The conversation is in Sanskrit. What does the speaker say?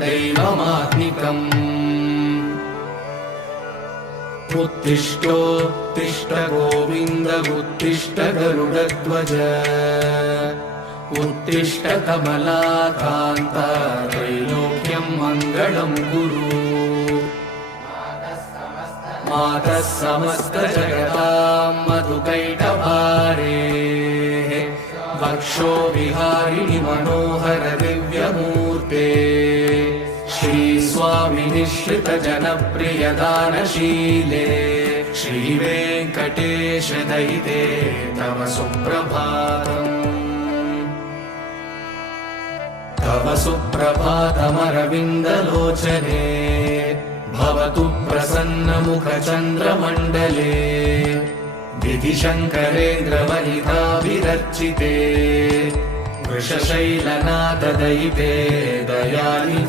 दैवमात्मिकम् उत्तिष्ठोत्तिष्ठ गोविन्द उत्तिष्ठ गरुडध्वज उत्तिष्ठ कमलाकान्त त्रैलोक्यं मङ्गलं कुरु मातः समस्त जगतां मधुकैटभारे वक्षो विहारिणि मनोहर दिव्यमूर्ते श्रीस्वामि निःश्रित जनप्रिय दानशीले श्रीवेङ्कटेश दयिते तव सुप्रभातम् तव सुप्रभातमरविन्दलोचने भवतु प्रसन्नमुखचन्द्रमण्डले विधिशङ्करेन्द्रवनिताभिरर्चिते वृषशैलनाथदयिते दयानिधे।